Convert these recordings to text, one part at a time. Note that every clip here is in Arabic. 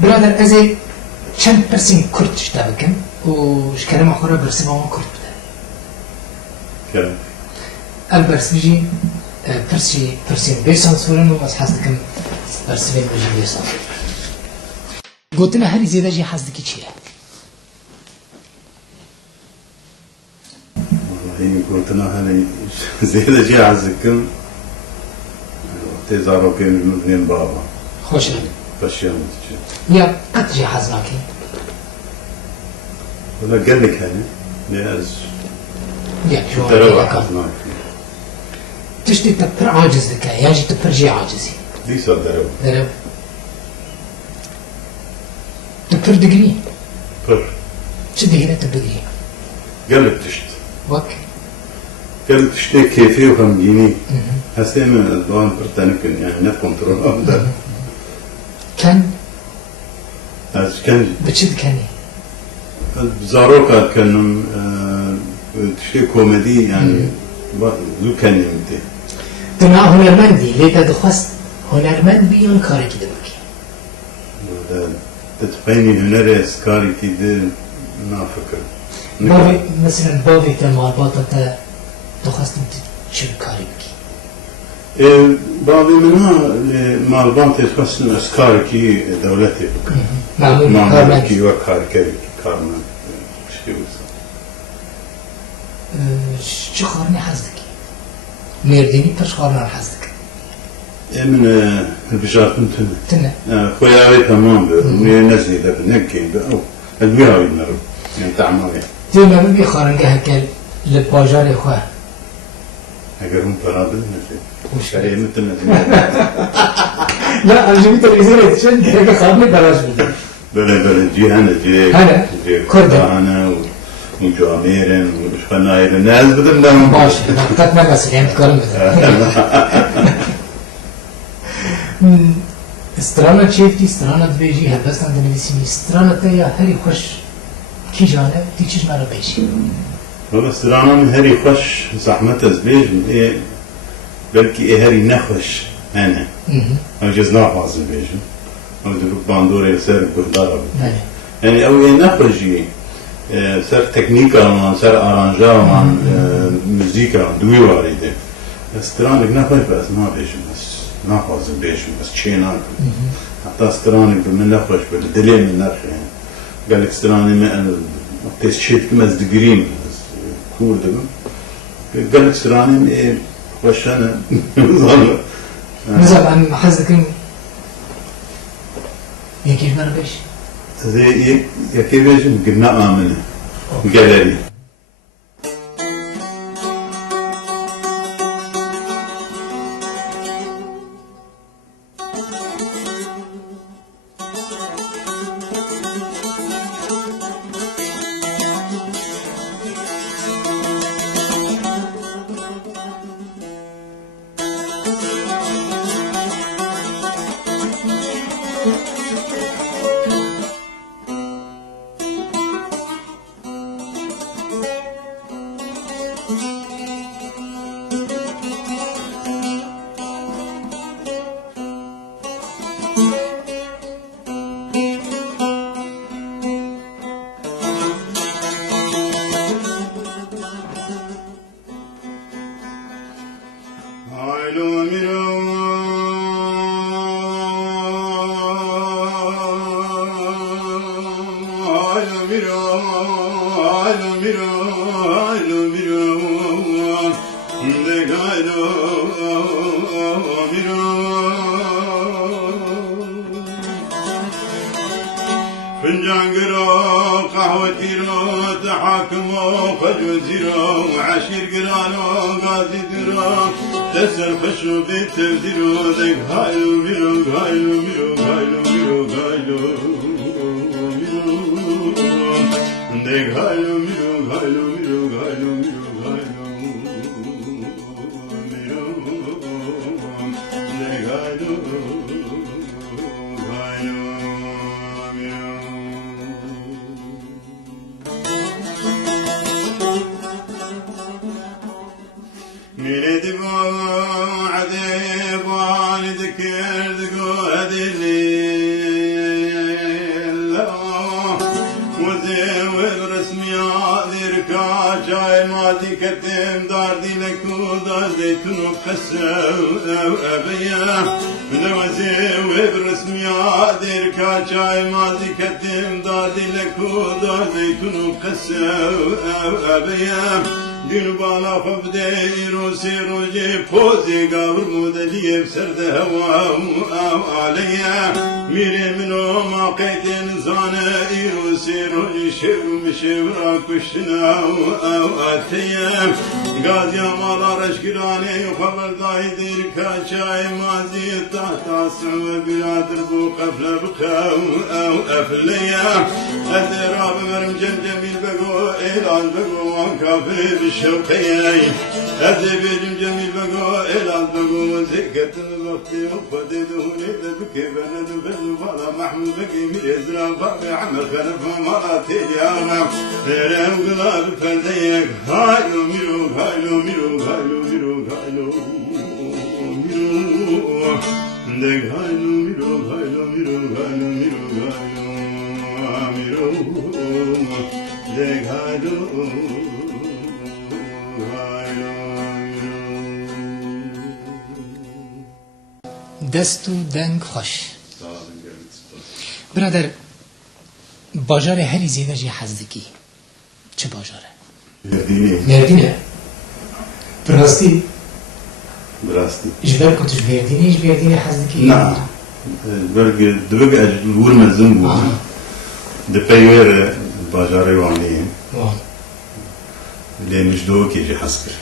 برادر ازي چند پرسیم کرد شتا بکن و شکرم آخورا برسیم آمان کرد بده کرد البرس بيجي برسي بيسان سورن وبس حاسدكم برسي بيجي بيسان قلتنا هري زيادة جي حاسدك چيه والله قلتنا هري زيادة جي حاسدكم تزارو كين المبنين بابا خوش بشيان يا قد جي حاسدكي ولا قال لك هاي لأز يا شو تروح حاسدناك تشتي تبر عاجز لك ياجي تبر جي عاجزي دي صار درو تبر دقري بر شو دقيقة تبدقري قال لك تشت وك قال لك تشتي كيفي وخمجيني هسه من الدوام برتنكن يعني نت كنترول كان از كان بتشد كاني زاروكا كان تشتي كوميدي يعني زو كان يمتي تنا هنرمندي ليتا دخست هنرمند بيون كاري كده بكي تتبيني هنري اسكاري كده نافكر بابي مثلا بابي تمال باطا دخست شو كاري بكي بعض منها مالبان تتخصن اسكاري كي دولتي بك معمول كي وكاركري كارمان شتي وصل شو خارني حزدك ميرديني برش خارنا حزدك من البشار تنة خويا تمام نزلي ده بنكي او البيها ينرو يعني تعمل ديما ببي خارنجا هكال للباجار اخوه اگر هم فرادل نزلي وش شريه مثل لا انا جبت الازاله تشن هيك خارني بلاش بدي بلا جي انا جي كردا انا وجاميرن وشخنايرن ناس بدهم لهم باش قطنا بس يعني تكلم استرانا شيفتي استرانا دبيجي هلبسنا دنيسي استرانا تيا هري خوش كي جانا تيجيش مرة بيجي والله استرانا من هري خوش زحمة زبيج إيه بلكي إيه هري نخوش أنا أو جزنا فاز البيج أو دبك باندوري سر بهدارة يعني أو إيه نخوشي سر تكنيكا وان سر أرانجا وان موسيقى وان دوي واردة استرانك نخوش بس ما بيجي بس ناخذ بيشم بس تشيناك حتى استرانك من نخوش بالدليل من نرخ يعني قال لك استراني ما تيس شيت كما زدقرين كور دبم قال لك استراني ايه خوش انا نزل عن حزدك يكيش مرة بيش زي يكي بيجم قلنا آمنة قالري فنجان قرا قهوة تيرا تحاكموا خجو زيرا وعشير قرانو غازي درا تسر خشو بيت تبديرو ذيك هايلو ميرو هايلو ميرو هايلو ميرو هايلو ميرو ذيك هايلو ميرو هايلو ميرو هايلو ميرو هايلو ميرو ذيك هايلو ميلاد بعد والد كرد قاد اللي مادي كتم داردي لكود زيتون وقسم أبيا من وزي وبرسمي عادر كاچاي مادي كتم داردي لكود زيتون وقسم أبيا دين بالا فبدي روسي روجي فوزي قابر مودلي بسرد هوا عليا ميري منو ما قيتين زانا روسي روجي شير مشيورا كشنا أتيا قاضي مالا رشكراني وخبر داي دير كاچاي مازي تحتا سعو بلادر بو قفل بخاو أفليا الدراب مرم جميل بقو إيلان بقو وانكافي الشوقي أذبي جميل بقو إلى بقو زكت الوقتي وفددوني ذبكي بلد بلد فلا محمود بقي من يزرع بقي عمل خلف مراتي ديانا ريم قلاب فرديك هايلو ميرو هايلو ميرو هايلو ميرو هايلو ميرو دك هايلو ميرو هايلو ميرو هايلو ميرو هايلو ميرو دك هايلو دست و دنگ خوش برادر باجار هری زیده جی حزدکی چه باجاره؟ مردینه براستی جبال كنتش بيردينيش بيرديني حزدكي نعم برق دبق الور مزم بو دبيور باجاري وانين لين مش دوكي جي حسكر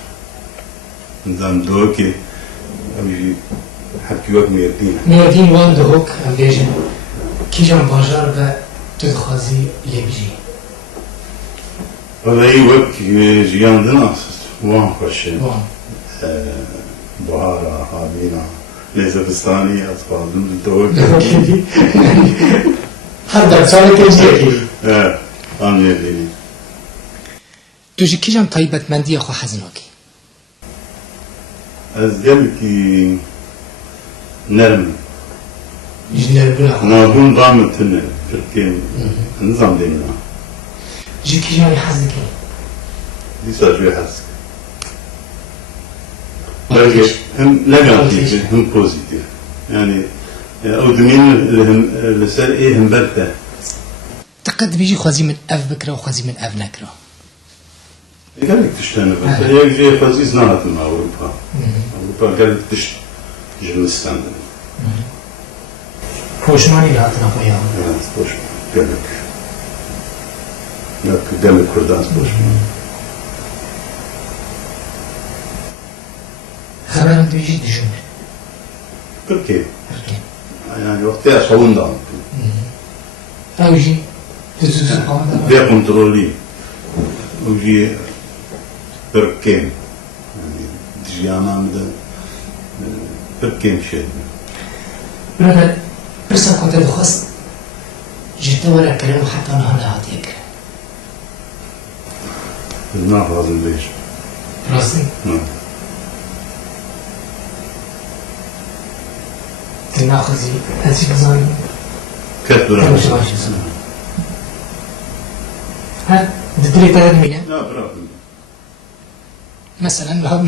نظام دوكي او يجي حكي وقت ميردين وان دوك ام بيجن كي جان باجار با تدخازي لبجي هذا اي وقت جيان دناس وان خوش بهارا حابينا ليزبستاني اطفال دوك حتى تصالك يجيكي ام يرديني توجي كي جان طيبت مندي اخو حزنوكي از دلكي نرم نابون ضامت هنا تركين نظام دينا جي كي جاني حزنكي ليسا جوي حزك هم نيجاتيف هم بوزيتيف يعني او دمين اللي صار ايه هم برده تقد بيجي خوازي من اف بكره وخوازي من اف نكره قالك تشتغل بس هي جاي خوازي زنات من اوروبا قالك تشت جنستان خوشماني لاتنا خويا خوش قالك لا قدام كرداس خوشماني خبرم بيجي دجون تركي يعني وقتها صون دام اوجي تزوز قواندا بيا كنترولي وجي بركين يعني دجيانا مدى بركين شيء برادر برسا كنت بخص جيت ورا كلام حتى انا هنا هاتيك ما فاضل ليش راسي نعم تناخذي هاتي بزاني كثر ها تدري تغني لا برافو مثلا هذا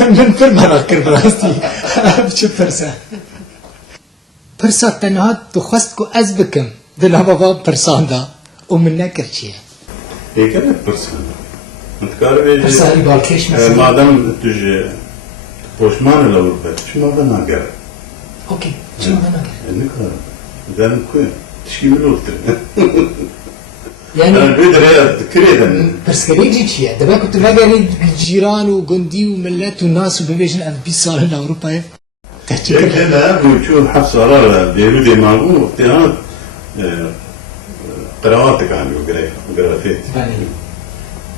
من فرمانك براستي بشو فرسا فرسا تنهاد تخستكو أزبكم دلها بابا برسان دا ومن نكر شيء هيك أنا برسان متكارب يجي فرسا اللي بالكيش مثلا ما دام تجي بوشمان لو ربط شو ما بدنا نقرأ أوكي شو ما نكر نقرأ دام كوين تشكي ملوتر يعني أنا بدري كريدا برسكريجي شيء دابا كنت باقي الجيران وجندي وملات وناس وبيجن أنا 20 سنة لأوروبا تحكي لا بنشوف حفص على بيرود مالو وقتها قراءاتك عنه وقرافيت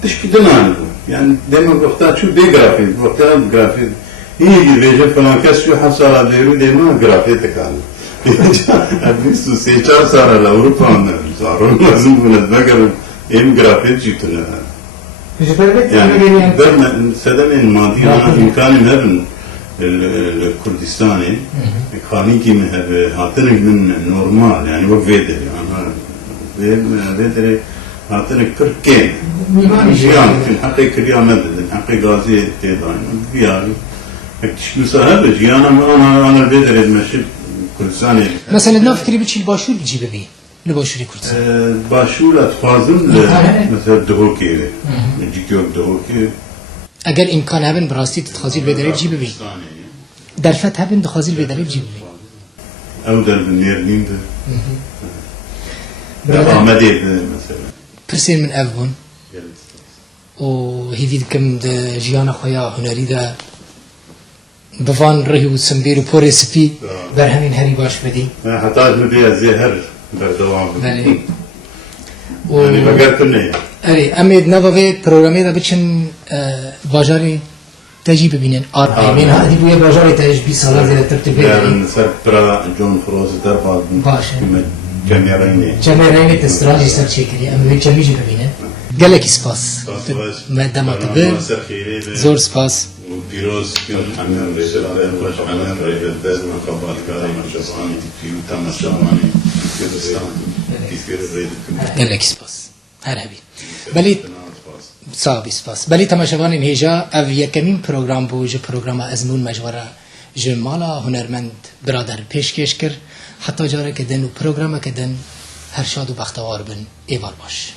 تشكي دنا يعني دائما وقتها شو بيجرافيت وقتها جرافيت يجي بيجي فلان كاس شو حفص على بيرود ما جرافيتك عنه أبيستو سيشار صار لأوروبا صاروا لازم بنتذكر إم جرافيت جبتنا يعني برنا سدم الماضي إمكاني مهبن الكردستاني خانيكي مهب هاتنك من نورمال يعني وقت فيدر يعني فيدر هاتنك فركين جيان في حقي كريا مدد حقي غازي تيدان بياري اكتشفوا سهل جيانا انا البيت اريد ماشي كردستاني مثلا نافكري بتشي الباشور بتجيب بيه لباشوري كردستان باشور اتخوازم مثلا دهوكي جيكيوك دهوكي اگر امکان هبن براستی تخازی البدری بجيب بيه درفت هبن تخازی البدری بجيب بيه او در نيرنين ده آمده مثلا پرسین من افون و هیدید کم ده جیان خویا هنری ده بفان رهی و سنبیر و پور سپی بر همین هری باش بدی حتی ادمدی از هر بردوام بله يعني بقر كنا اری امید نبوه پروگرامی ده بچن باجاری تجی ببینن آرمین ها ادی بوی باجاری تجی 20 سال زیاده ترتیب يعني سر برا جون فروز در بعد باشه كاميريني جمع رنگ تستراجی سر چیکری اما جمعی جی ببینن گلکی سپاس مدام تبر زور سپاس وبيروز كان حنان رجال خوش حنان رجال داز من قبل كاري من جساني في تماشاماني كردستان كثير ريد گلکی سپاس هر هبی بلی صافی سپاس بلی تماشاوان هیجا او یکمین پروگرام بو جو پروگرام ازمون مجوره جو مالا هنرمند برادر پیشکش کر حتی جاره کدن و پروگرام کدن هر شاد و بختوار بن ایوال باش